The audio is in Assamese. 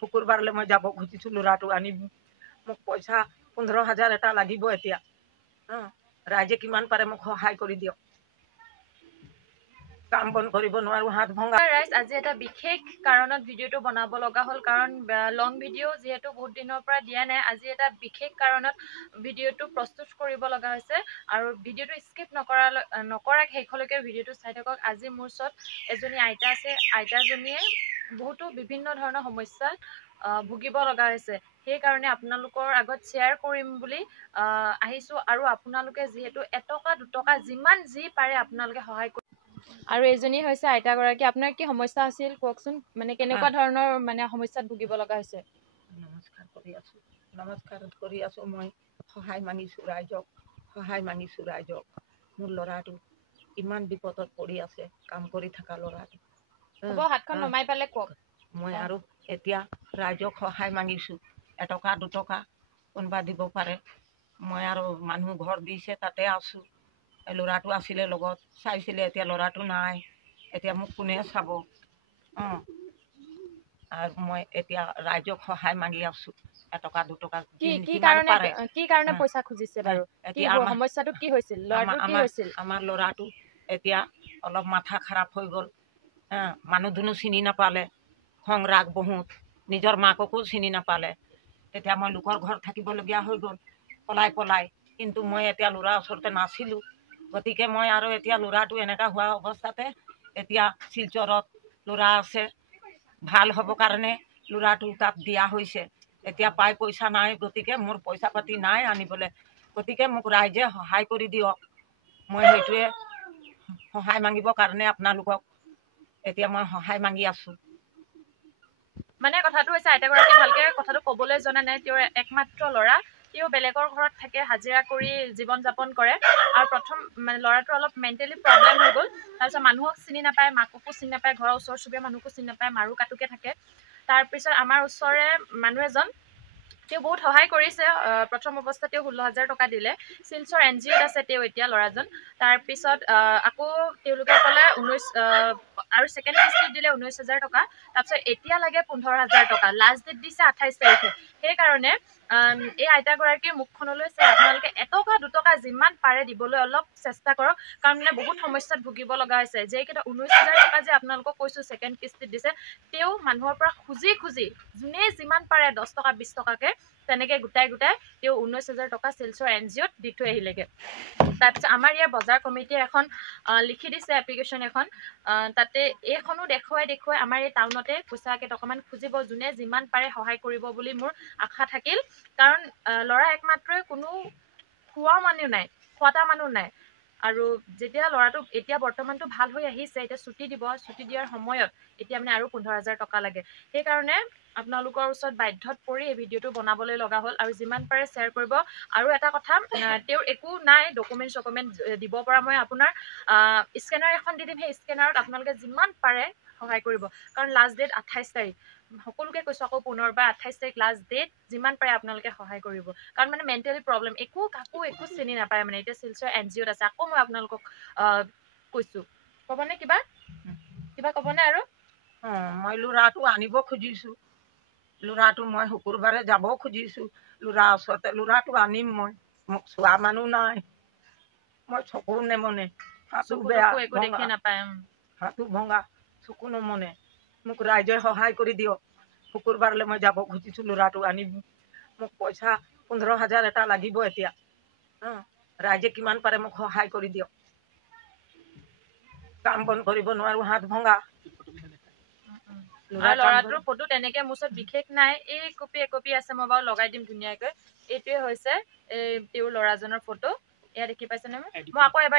শুকুৰবাৰলৈ মই যাব খুজিছোঁ ল'ৰাটো আনি মোক পইচা 15,000 এটা লাগিব এতিয়া ৰাইজে কিমান পাৰে মোক সহায় কৰি দিয়ক কাম বন কৰিব নোৱাৰো হাত ভঙা ৰাইজ আজি এটা বিশেষ কাৰণত ভিডিঅ'টো বনাব লগা হ'ল কাৰণ লং ভিডিঅ' যিহেতু বহুত দিনৰ পৰা দিয়া নাই আজি এটা বিশেষ কাৰণত ভিডিঅ'টো প্ৰস্তুত কৰিব লগা হৈছে আৰু ভিডিঅ'টো স্কিপ নকৰাক শেষলৈকে ভিডিঅ'টো চাই থাকক আজি মোৰ ওচৰত এজনী আইতা আছে আইতাজনীয়ে বহুতো বিভিন্ন ধৰণৰ সমস্যাত ভুগিব লগা হৈছে সেইকাৰণে আপোনালোকৰ আগত শ্বেয়াৰ কৰিম বুলি আহিছোঁ আৰু আপোনালোকে যিহেতু এটকা দুটকা যিমান যি পাৰে আপোনালোকে সহায় কৰি আৰু এজনী হৈছে আইতাগৰাকী আপোনাৰ কি সমস্যা আছিল কওকচোন মানে কেনেকুৱা ধৰণৰ মানে সমস্যাত ভুগিব লগা হৈছে নমস্কাৰ কৰি আছো মই সহায় মাগিছোঁ ৰাইজক মোৰ ল'ৰাটো ইমান বিপদত পৰি আছে কাম কৰি থকা ল'ৰাটো হ'ব হাতখন নমাই পালে কওক মই আৰু এতিয়া ৰাইজক সহায় মাগিছোঁ এটকা দুটকা কোনোবা দিব পাৰে মই আৰু মানুহ ঘৰ দিছে তাতে আছোঁ ল'ৰাটো আছিলে লগত চাইছিলে এতিয়া ল'ৰাটো নাই এতিয়া মোক কোনে চাব আৰু মই এতিয়া ৰাইজক সহায় মাগি আছোঁ এটকা দুটকা কি কাৰণে পইচা খুজিছে বাৰু এতিয়া সমস্যাটো কি হৈছিল ল'ৰাটোৰ কি হৈছিল আমাৰ ল'ৰাটো এতিয়া অলপ মাথা খাৰাপ হৈ গ'ল মানুহ দুনো চিনি নাপালে খং ৰাগ বহুত নিজৰ মাককো চিনি নাপালে তেতিয়া মই লোকৰ ঘৰত থাকিবলগীয়া হৈ গ'ল পলাই কিন্তু মই এতিয়া ল'ৰাৰ ওচৰতে নাছিলোঁ গতিকে মই আৰু এতিয়া ল'ৰাটো এনেকুৱা হোৱা অৱস্থাতে এতিয়া শিলচৰত ল'ৰা আছে ভাল হ'ব কাৰণে ল'ৰাটো তাত দিয়া হৈছে এতিয়া পাই পইচা নাই গতিকে মোৰ পইচা পাতি নাই আনিবলৈ গতিকে মোক ৰাইজে সহায় কৰি দিয়ক মই সেইটোৱে সহায় মাগিবৰ কাৰণে আপোনালোকক এতিয়া মই সহায় মাগি আছোঁ মানে কথাটো হৈছে আইতাগৰাকী ভালকে কথাটো ক'বলৈ জনা নাই তেওঁৰ একমাত্ৰ ল'ৰা তেওঁ বেলেগৰ ঘৰত থাকে হাজিৰা কৰি জীৱন যাপন কৰে আৰু প্ৰথম মানে ল'ৰাটোৰ অলপ মেণ্টেলি প্ৰব্লেম হৈ গ'ল তাৰপিছত মানুহক চিনি নাপায় মাককো চিনি নাপায় ঘৰৰ ওচৰ চুবুৰীয়া মানুহকো চিনি নাপায় মাৰো কাটোকে থাকে তাৰপিছত আমাৰ ওচৰৰে মানুহ এজন তেওঁ বহুত সহায় কৰিছে প্ৰথম অৱস্থাত তেওঁ 16,000 টকা দিলে শিলচৰ NGOত আছে তেওঁ এতিয়া ল'ৰাজন তাৰপিছত আকৌ তেওঁলোকে ক'লে 19 আৰু ছেকেণ্ড কিস্তিত দিলে 19,000 টকা তাৰপিছত এতিয়া লাগে 15,000 টকা লাষ্ট ডেট দিছে 28 তাৰিখে সেইকাৰণে এই আইতাগৰাকীৰ মুখখনলৈ চাই আপোনালোকে এটকা দুটকা যিমান পাৰে দিবলৈ অলপ চেষ্টা কৰক কাৰণ মানে বহুত সমস্যাত ভুগিব লগা হৈছে যেইকেইটা 19,000 টকা যে আপোনালোকক কৈছোঁ ছেকেণ্ড কিস্তিত দিছে তেওঁ মানুহৰ পৰা খুজি যোনে যিমান পাৰে 10 টকা 20 টকাকৈ তেনেকৈ গোটাই তেওঁ 19,000 টকা শিলচৰ NGOত দি থৈ আহিলেগৈ তাৰপিছত আমাৰ ইয়াৰ বজাৰ কমিটিয়ে এখন লিখি দিছে এপ্লিকেশ্যন এখন তাতে এইখনো দেখুৱাই আমাৰ এই টাউনতে পইচা কেইটকামান খুজিব যোনে যিমান পাৰে সহায় কৰিব বুলি মোৰ আশা থাকিল কাৰণ ল'ৰা একমাত্ৰই কোনো খোৱা মানুহ নাই আৰু যেতিয়া ল'ৰাটো এতিয়া বৰ্তমানটো ভাল হৈ আহিছে এতিয়া ছুটি দিয়াৰ সময়ত এতিয়া মানে আৰু 15,000 টকা লাগে সেইকাৰণে আপোনালোকৰ ওচৰত বাধ্যত পৰি এই ভিডিঅ'টো বনাবলৈ লগা হ'ল আৰু যিমান পাৰে শ্বেয়াৰ কৰিব আৰু এটা কথা তেওঁৰ একো নাই ডকুমেণ্ট দিব পৰা মই আপোনাৰ স্কেনাৰ এখন দি দিম সেই স্কেনাৰত আপোনালোকে যিমান পাৰে সহায় কৰিব কাৰণ লাষ্ট ডেট 28 তাৰিখ সকলোকে কৈছোঁ আকৌ পুনৰবাৰ 28 তাৰিখ লাষ্ট ডেট যিমান পাৰে আপোনালোকে সহায় কৰিব কাৰণ মানে মেণ্টেলি প্ৰব্লেম কাকো একো চিনি নাপায় মানে এতিয়া শিলচৰ NGOত আছে আকৌ মই আপোনালোকক কৈছোঁ ক'বনে কিবা ক'বনে আৰু মই ল'ৰাটো আনিব খুজিছোঁ ল'ৰাটো মই শুকুৰবাৰে যাব খুজিছোঁ ল'ৰাৰ ওচৰতে ল'ৰাটো আনিম মই মোক চোৱা মানুহ নাই মই চকু নেমনে হাতো বেয়া দেখি নাপায় হাতো ভঙা চকু নমনে মোক ৰাইজে সহায় কৰি দিয়ক শুকুৰবাৰলৈ মই যাব খুজিছোঁ ল'ৰাটো আনিম মোক পইচা 15,000 এটা লাগিব এতিয়া ৰাইজে কিমান পাৰে মোক সহায় কৰি দিয়ক কাম বন কৰিব নোৱাৰো হাত ভঙা ল'ৰাটোৰ ফটো তেনেকে মোৰ ওচৰত বিশেষ নাই এই একপি আছে মই বাৰু লগাই দিম ধুনীয়াকৈ এইটোৱে হৈছে তেওঁৰ ল'ৰাজনৰ ফটো এয়া দেখি পাইছেনে মই আকৌ এবাৰ